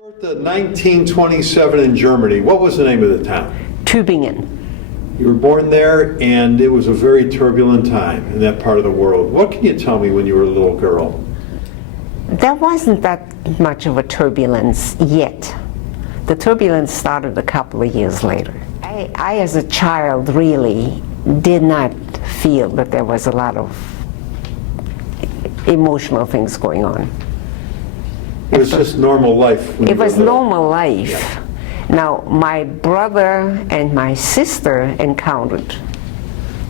The 1927 in Germany, what was the name of the town? Tübingen. You were born there, and it was a very turbulent time in that part of the world. What can you tell me when you were a little girl? There wasn't that much of a turbulence yet. The turbulence started a couple of years later. I as a child, really did not feel that there was a lot of emotional things going on. It was just normal life. It was normal life. Yeah. Now, my brother and my sister encountered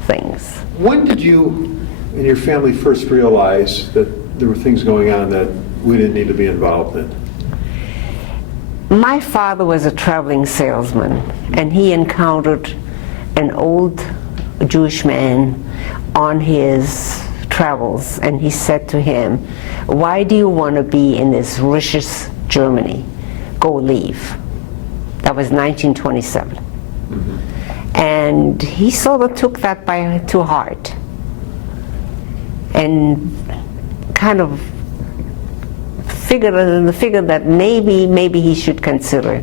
things. When did you and your family first realize that there were things going on that we didn't need to be involved in? My father was a traveling salesman, and he encountered an old Jewish man on his travels, and he said to him, "Why do you want to be in this vicious Germany? Go leave." That was 1927. Mm-hmm. And he sort of took that to heart and kind of figured that maybe he should consider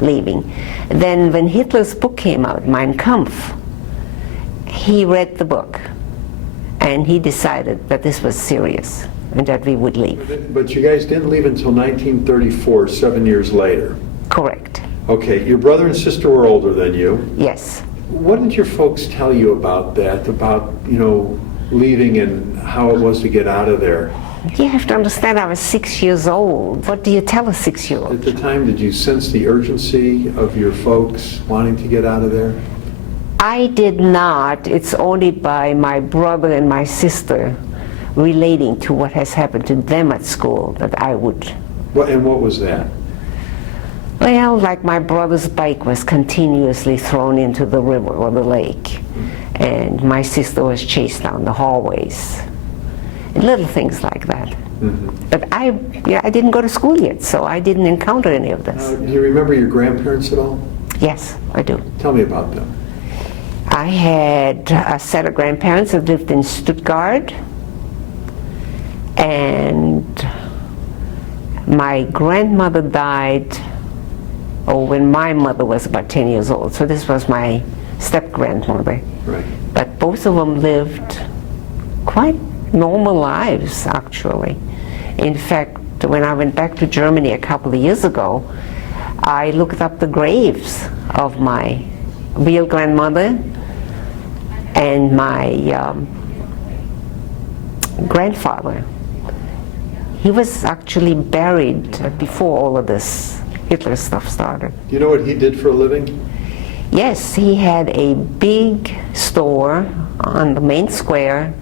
leaving. Then when Hitler's book came out, Mein Kampf, he read the book and he decided that this was serious and that we would leave. But you guys didn't leave until 1934, 7 years later. Correct. Okay, your brother and sister were older than you. Yes. What did your folks tell you about that, about, leaving and how it was to get out of there? You have to understand, I was 6 years old. What do you tell a 6-year-old? At the time, did you sense the urgency of your folks wanting to get out of there? I did not. It's only by my brother and my sister relating to what has happened to them at school that I would. And what was that? Well, like my brother's bike was continuously thrown into the river or the lake, and my sister was chased down the hallways. Little things like that. Mm-hmm. But I didn't go to school yet, so I didn't encounter any of this. Do you remember your grandparents at all? Yes, I do. Tell me about them. I had a set of grandparents that lived in Stuttgart, and my grandmother died when my mother was about 10 years old. So this was my step-grandmother. Right. But both of them lived quite normal lives, actually. In fact, when I went back to Germany a couple of years ago, I looked up the graves of my real grandmother and my grandfather. He was actually buried before all of this Hitler stuff started. Do you know what he did for a living? Yes, he had a big store on the main square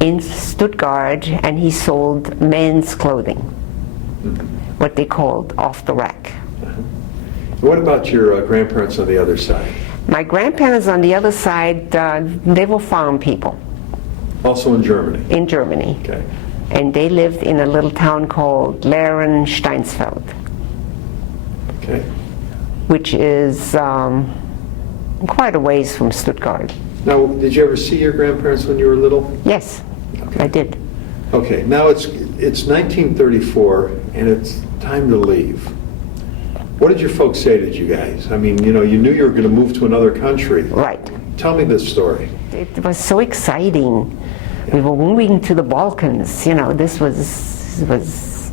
in Stuttgart, and he sold men's clothing, what they called off the rack. What about your grandparents on the other side? My grandparents on the other side, they were farm people. Also in Germany? In Germany. Okay. And they lived in a little town called Lehrensteinsfeld. Okay. Which is quite a ways from Stuttgart. Now, did you ever see your grandparents when you were little? Yes, okay. I did. Okay, now it's 1934 and it's time to leave. What did your folks say to you guys? I mean, you knew you were going to move to another country. Right. Tell me this story. It was so exciting. Yeah. We were moving to the Balkans. This was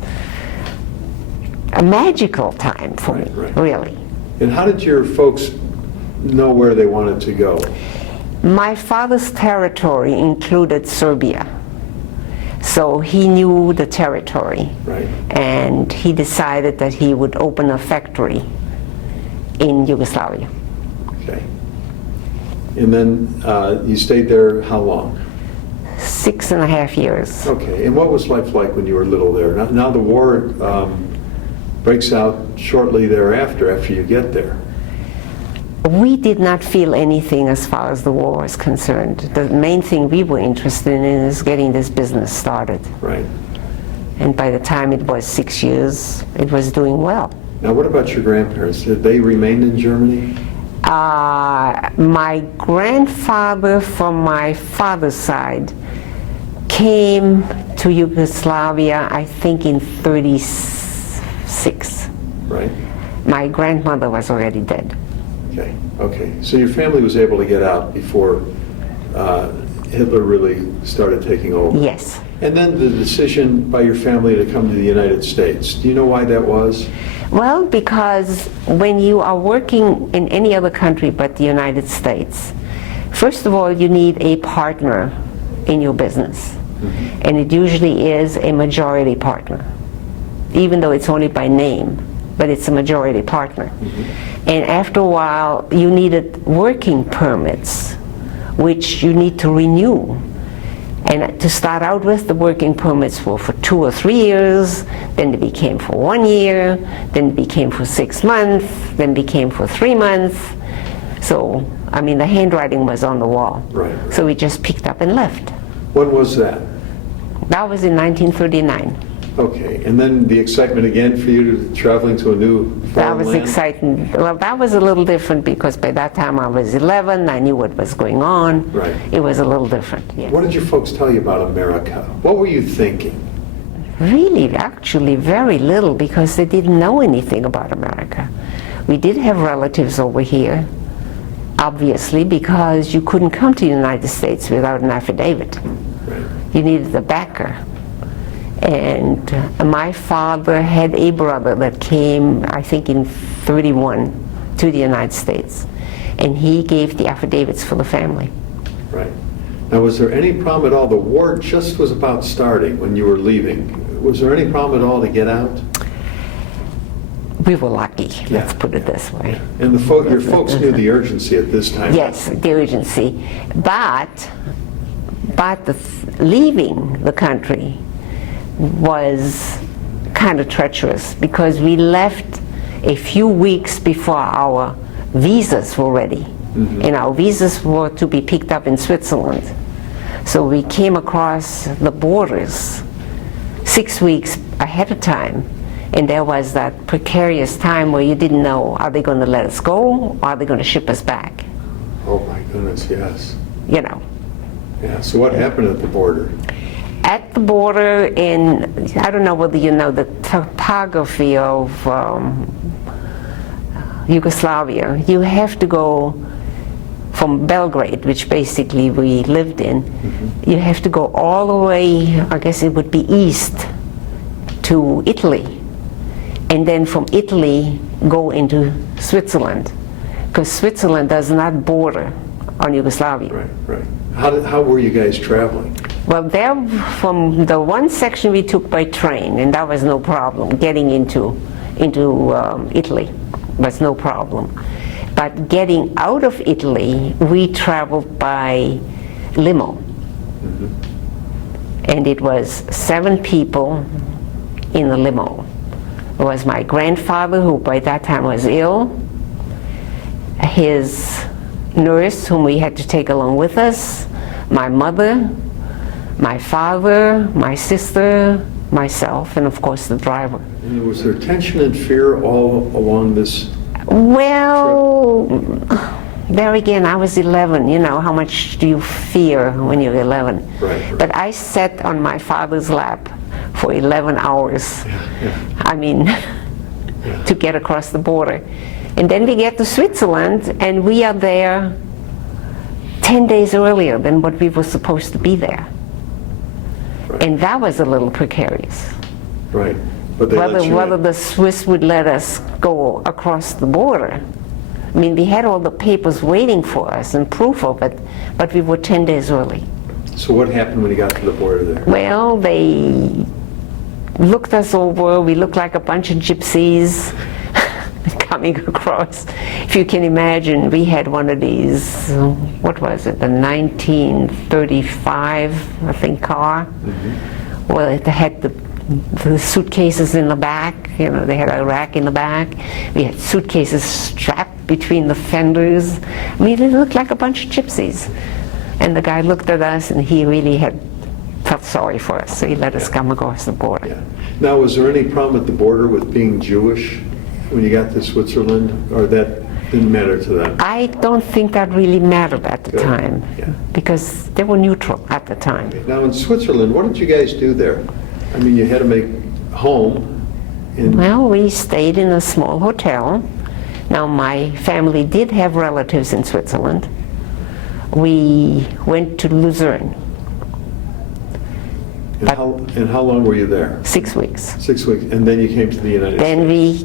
a magical time for me, really. And how did your folks know where they wanted to go? My father's territory included Serbia. So he knew the territory. Right. And he decided that he would open a factory in Yugoslavia. Okay. And then you stayed there how long? 6.5 years. Okay. And what was life like when you were little there? Now the war breaks out shortly thereafter, after you get there. We did not feel anything as far as the war was concerned. The main thing we were interested in is getting this business started. Right. And by the time it was 6 years, it was doing well. Now what about your grandparents? Did they remain in Germany? My grandfather from my father's side came to Yugoslavia, I think in 36. Right. My grandmother was already dead. Okay. Okay. So your family was able to get out before Hitler really started taking over. Yes. And then the decision by your family to come to the United States. Do you know why that was? Well, because when you are working in any other country but the United States, first of all, you need a partner in your business. Mm-hmm. And it usually is a majority partner, even though it's only by name, but it's a majority partner. Mm-hmm. And after a while, you needed working permits, which you need to renew. And to start out with, the working permits were for 2 or 3 years, then they became for 1 year, then it became for 6 months, then became for 3 months. So, I mean, the handwriting was on the wall. Right. So we just picked up and left. When was that? That was in 1939. Okay, and then the excitement again for you traveling to a new foreign That was land? exciting. Well, that was a little different because by that time I was 11, I knew what was going on. Right. It was a little different, yes. What did your folks tell you about America? What were you thinking? Really, actually very little, because they didn't know anything about America. We did have relatives over here, obviously, because you couldn't come to the United States without an affidavit. Right. You needed a backer. And my father had a brother that came, I think in 31, to the United States. And he gave the affidavits for the family. Right. Now, was there any problem at all? The war just was about starting when you were leaving. Was there any problem at all to get out? We were lucky, let's put it this way. And your folks knew the urgency at this time? Yes, the urgency. But leaving the country was kind of treacherous, because we left a few weeks before our visas were ready. Mm-hmm. And our visas were to be picked up in Switzerland. So we came across the borders 6 weeks ahead of time, and there was that precarious time where you didn't know, are they going to let us go, or are they going to ship us back? Oh my goodness, yes. You know. Yeah, so what happened at the border? At the border in, I don't know whether you know the topography of Yugoslavia, you have to go from Belgrade, which basically we lived in, mm-hmm. You have to go all the way, I guess it would be east, to Italy. And then from Italy, go into Switzerland. Because Switzerland does not border on Yugoslavia. Right, right. How were you guys traveling? Well, there, from the one section we took by train, and that was no problem. Getting into Italy was no problem. But getting out of Italy, we traveled by limo. Mm-hmm. And it was 7 people in the limo. It was my grandfather, who by that time was ill, his nurse, whom we had to take along with us, my mother, my father, my sister, myself, and of course the driver. And was there tension and fear all along this Well, trip? There again, I was 11. You know, how much do you fear when you're 11? Right. But I sat on my father's lap for 11 hours. Yeah. I mean, to get across the border. And then we get to Switzerland, and we are there 10 days earlier than what we were supposed to be there. Right. And that was a little precarious. Right. But whether the Swiss would let us go across the border. I mean, we had all the papers waiting for us and proof of it, but we were 10 days early. So what happened when you got to the border there? Well, they looked us over. We looked like a bunch of gypsies coming across. If you can imagine, we had one of these, what was it, the 1935, I think, car. Mm-hmm. Well, it had the suitcases in the back, you know, they had a rack in the back. We had suitcases strapped between the fenders. I mean, it looked like a bunch of gypsies. And the guy looked at us, and he really felt sorry for us, so he let us come across the border. Yeah. Now, was there any problem at the border with being Jewish when you got to Switzerland, or that didn't matter to them? I don't think that really mattered at the time, because they were neutral at the time. Okay. Now, in Switzerland, what did you guys do there? I mean, you had to make home Well, we stayed in a small hotel. Now, my family did have relatives in Switzerland. We went to Lucerne. And how long were you there? 6 weeks. 6 weeks, and then you came to the United States.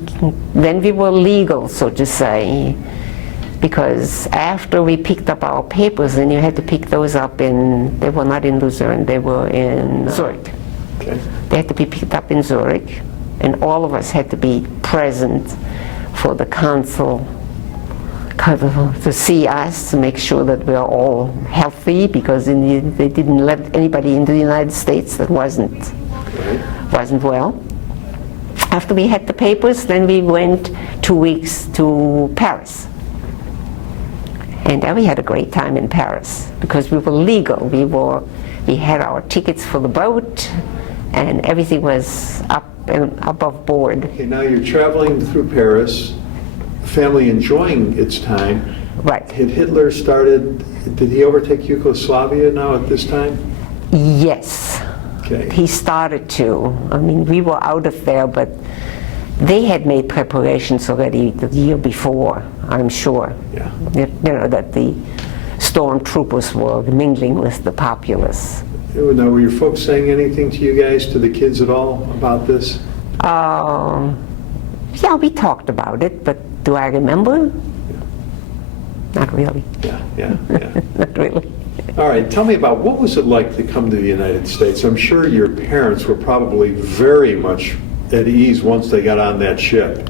Then we were legal, so to say, because after we picked up our papers, and you had to pick those up they were not in Lucerne, they were in Zurich. Okay. They had to be picked up in Zurich, and all of us had to be present for the consul to see us, to make sure that we are all healthy, because they didn't let anybody into the United States that wasn't well. After we had the papers, then we went 2 weeks to Paris. And then we had a great time in Paris, because we were legal. We had our tickets for the boat, and everything was up and above board. Okay, now you're traveling through Paris, family enjoying its time. Right. Had Hitler started, did he overtake Yugoslavia now at this time? Yes. Okay. He started to. I mean, we were out of there, but they had made preparations already the year before, I'm sure. Yeah. You know, that the stormtroopers were mingling with the populace. Now, were your folks saying anything to you guys, to the kids at all, about this? Yeah, we talked about it, but do I remember? Not really. Yeah. Not really. All right, tell me about, what was it like to come to the United States? I'm sure your parents were probably very much at ease once they got on that ship.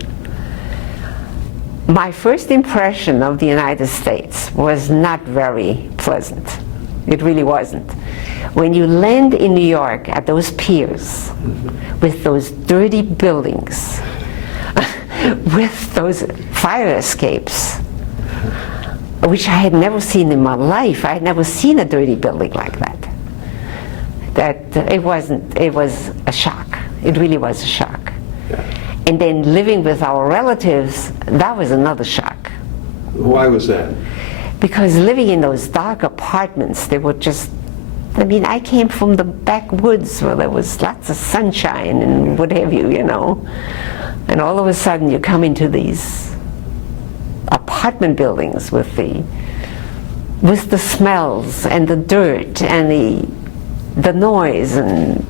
My first impression of the United States was not very pleasant. It really wasn't. When you land in New York at those piers, with those dirty buildings, with those fire escapes, which I had never seen in my life. I had never seen a dirty building like that. It was a shock. It really was a shock. Yeah. And then living with our relatives, that was another shock. Why was that? Because living in those dark apartments, they were just, I mean, I came from the backwoods where there was lots of sunshine and what have you, you know. And all of a sudden you come into these apartment buildings with the smells and the dirt and the noise, and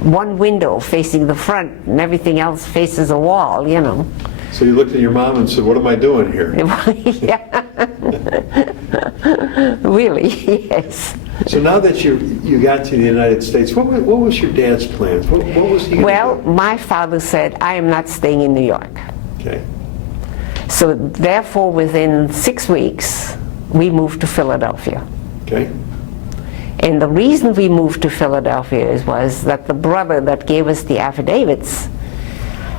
one window facing the front and everything else faces a wall, you know. So you looked at your mom and said, "What am I doing here?" Yeah. Really, yes. So now that you got to the United States, what was your dad's plans? What was he going to Well, do? my father said, I am not staying in New York. Okay. So therefore, within 6 weeks, we moved to Philadelphia. Okay. And the reason we moved to Philadelphia was that the brother that gave us the affidavits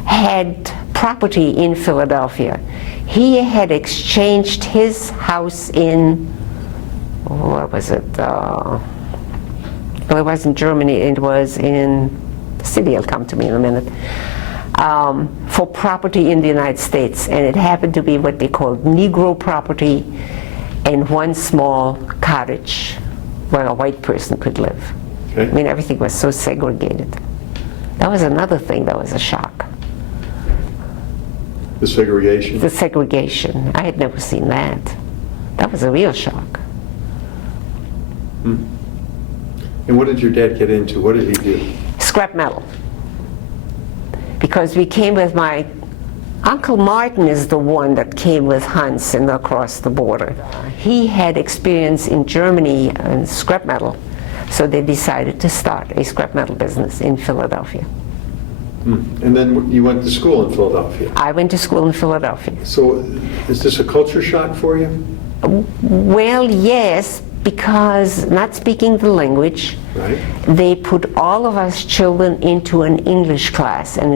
had property in Philadelphia. He had exchanged his house in, what was it? Well, it wasn't Germany, it was in, the city will come to me in a minute, for property in the United States. And it happened to be what they called Negro property and one small cottage where a white person could live. Okay. I mean, everything was so segregated. That was another thing that was a shock. The segregation? The segregation. I had never seen that. That was a real shock. And what did your dad get into? What did he do? Scrap metal. Because we came with my Uncle Martin is the one that came with Hans and across the border. He had experience in Germany in scrap metal, so they decided to start a scrap metal business in Philadelphia. And then you went to school in Philadelphia. I went to school in Philadelphia. So is this a culture shock for you? Well, yes, because not speaking the language, Right. they put all of us children into an English class and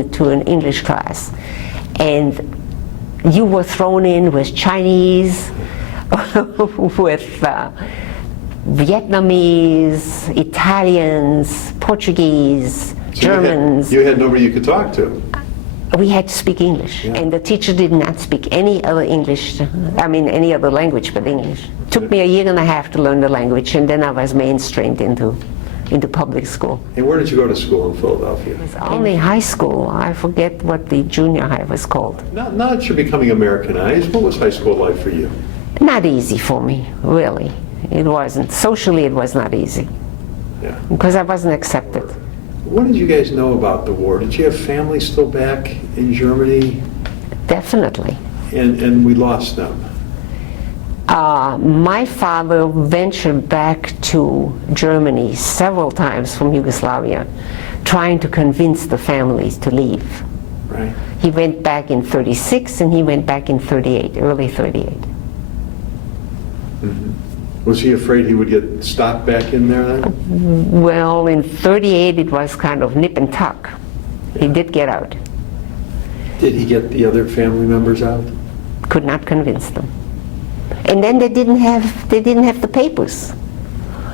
you were thrown in with Chinese, with Vietnamese, Italians, Portuguese, So Germans. You had nobody you could talk to. We had to speak English, Yeah. and the teacher did not speak any other any other language but English. Took me a year and a half to learn the language, and then I was mainstreamed into into public school. And where did you go to school in Philadelphia? It was only high school. I forget what the junior high was called. Now that you're becoming Americanized, what was high school like for you? Not easy for me, really. It wasn't. Socially, it was not easy. Yeah. Because I wasn't accepted. What did you guys know about the war? Did you have family still back in Germany? Definitely. And we lost them. My father ventured back to Germany several times from Yugoslavia, trying to convince the families to leave. Right. He went back in 36 and he went back in 38, early 38. Mm-hmm. Was he afraid he would get stopped back in there then? Well, in 38 it was kind of nip and tuck. He did get out. Did he get the other family members out? Could not convince them. And then they didn't have the papers.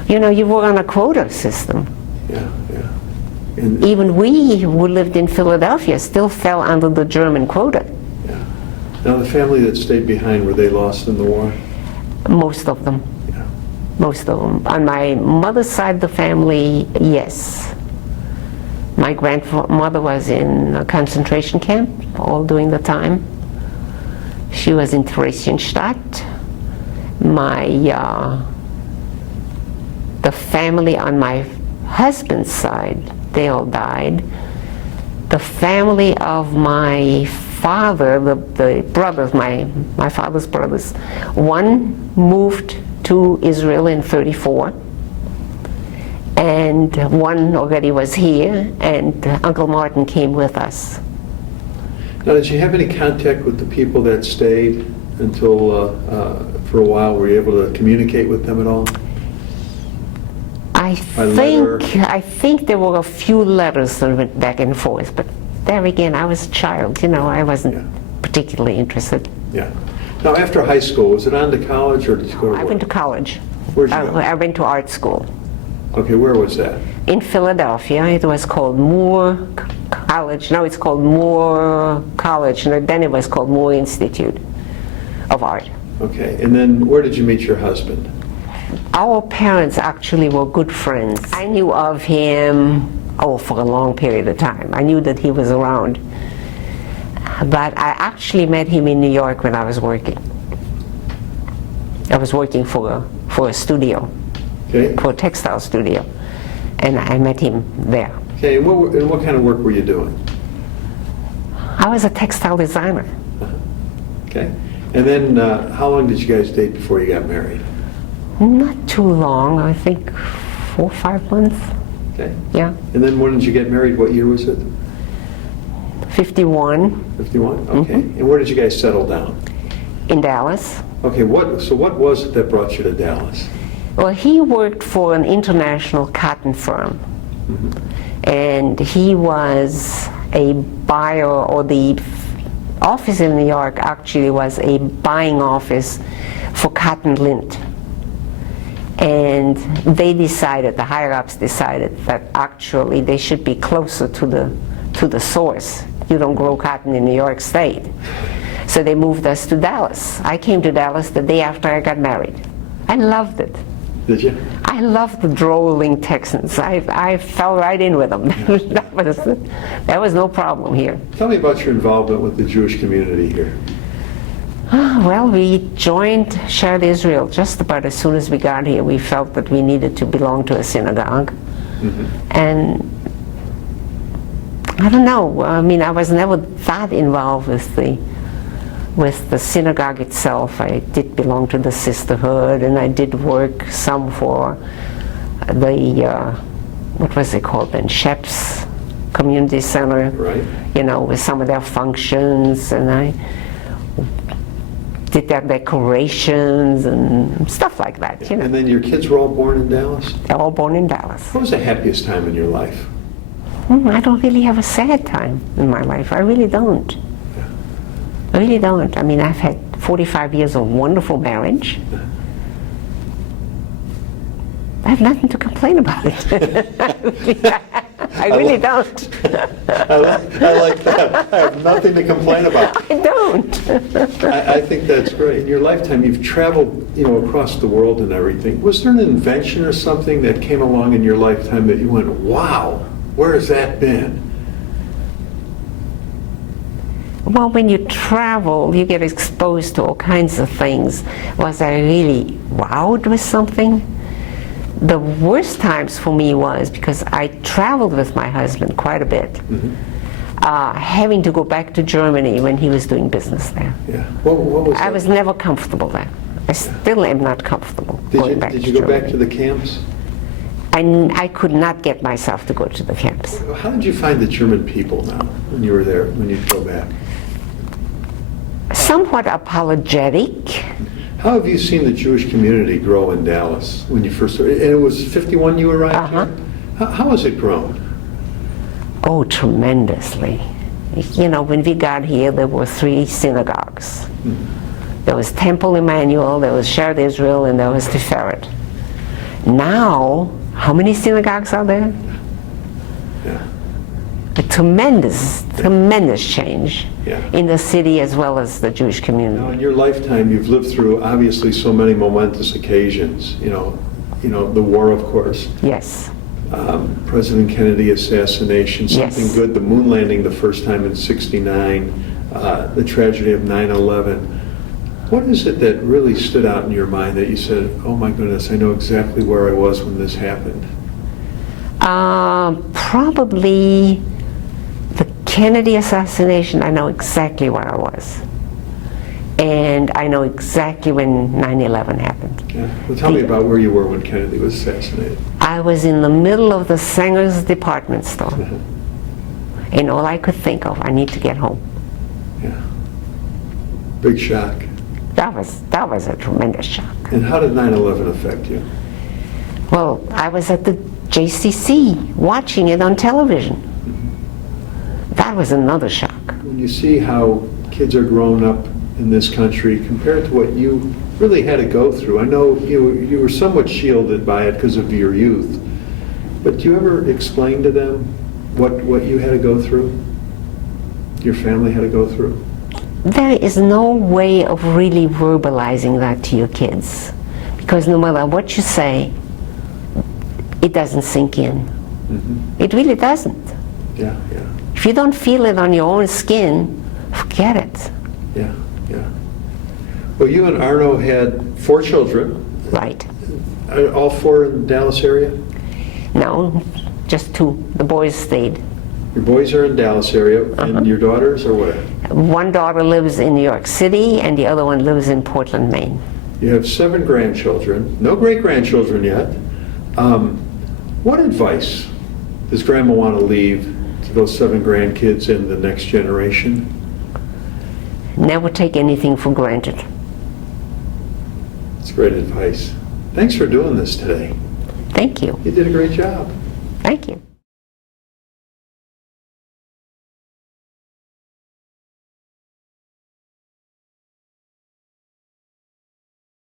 You know, you were on a quota system. Yeah, yeah. And, Even we who lived in Philadelphia still fell under the German quota. yeah. Now the family that stayed behind, were they lost in the war? Most of them. Yeah. Most of them. On my mother's side of the family, yes. My grandmother was in a concentration camp all during the time. She was in Theresienstadt. The family on my husband's side, they all died. The family of my father, the brothers, my father's brothers, one moved to Israel in 34, and one already was here, and Uncle Martin came with us. Now, did you have any contact with the people that stayed until, for a while? Were you able to communicate with them at all? I think there were a few letters that went back and forth, but there again, I was a child, you know, I wasn't particularly interested. Yeah. Now, after high school, was it on to college, or did you go to I went to college. Where'd you go? I went to art school. Okay, where was that? In Philadelphia. It was called Moore College. Now it's called Moore College, and then it was called Moore Institute of Art. Okay, and then where did you meet your husband? Our parents actually were good friends. I knew of him, for a long period of time. I knew that he was around. But I actually met him in New York when I was working. I was working for a studio, Okay. for a textile studio, and I met him there. Okay, and what kind of work were you doing? I was a textile designer. Okay. And then how long did you guys date before you got married? Not too long, I think 4 or 5 months. Okay. Yeah. And then when did you get married? What year was it? 51 51? Okay. And where did you guys settle down? in Dallas. Okay, what was it that brought you to Dallas? Well, he worked for an international cotton firm. And he was a buyer, or the office in New York actually was a buying office for cotton lint. And they decided, the higher-ups decided, that actually they should be closer to the source. You don't grow cotton in New York State. So they moved us to Dallas. I came to Dallas the day after I got married. I loved it. Did you? I loved the drolling Texans. I fell right in with them. That was no problem here. Tell me about your involvement with the Jewish community here. Well, we joined Shared Israel just about as soon as we got here. We felt that we needed to belong to a synagogue. And I don't know, I mean, I was never that involved with the synagogue itself. I did belong to the sisterhood, and I did work some for the, what was it called then, Shep's Community Center, Right. you know, with some of their functions, and I did their decorations and stuff like that, you know. And then your kids were all born in Dallas? They're all born in Dallas. What was the happiest time in your life? I don't really have a sad time in my life. I really don't. I really don't. I mean, I've had 45 years of wonderful marriage. I have nothing to complain about it. I I really don't. I like that. I have nothing to complain about. I don't. I think that's great. In your lifetime, you've traveled, across the world and everything. Was there an invention or something that came along in your lifetime that you went, wow, where has that been? Well, when you travel, you get exposed to all kinds of things. Was I really wowed with something? The worst times for me was because I traveled with my husband quite a bit, having to go back to Germany when he was doing business there. Yeah. What was I that? was never comfortable there. I still am not comfortable going back to Did you go Germany. back to the camps? I could not get myself to go to the camps. How did you find the German people now when you were there, when you'd go back? Somewhat apologetic. How have you seen the Jewish community grow in Dallas when you first started? And it was 51 you arrived here? How has it grown? Oh, tremendously. When we got here, there were 3 synagogues. There was Temple Emmanuel, there was Sheret Israel, and there was Tiferet. Now, how many synagogues are there? Yeah. A tremendous change in the city as well as the Jewish community. Now, in your lifetime, you've lived through obviously so many momentous occasions. The war, of course. Yes. President Kennedy assassination, something Yes. good, the moon landing the first time in '69, the tragedy of 9/11. What is it that really stood out in your mind that you said, oh my goodness, I know exactly where I was when this happened? Probably the Kennedy assassination. I know exactly where I was. And I know exactly when 9/11 happened. Yeah. Well, tell me about where you were when Kennedy was assassinated. I was in the middle of the Sanger's department store. And all I could think of, I need to get home. Yeah. Big shock. That was a tremendous shock. And how did 9/11 affect you? Well, I was at the JCC watching it on television. That was another shock. When you see how kids are growing up in this country compared to what you really had to go through, I know you were somewhat shielded by it because of your youth, but do you ever explain to them what you had to go through, your family had to go through? There is no way of really verbalizing that to your kids, because no matter what you say, it doesn't sink in. It really doesn't. Yeah. If you don't feel it on your own skin, forget it. Yeah. Well, you and Arno had 4 children. Right. Are all 4 in the Dallas area? No, just 2. The boys stayed. Your boys are in Dallas area, and your daughters are where? One daughter lives in New York City, and the other one lives in Portland, Maine. You have 7 grandchildren, no great-grandchildren yet. What advice does Grandma want to leave to those 7 grandkids and the next generation? Never take anything for granted. It's great advice. Thanks for doing this today. Thank you. You did a great job. Thank you.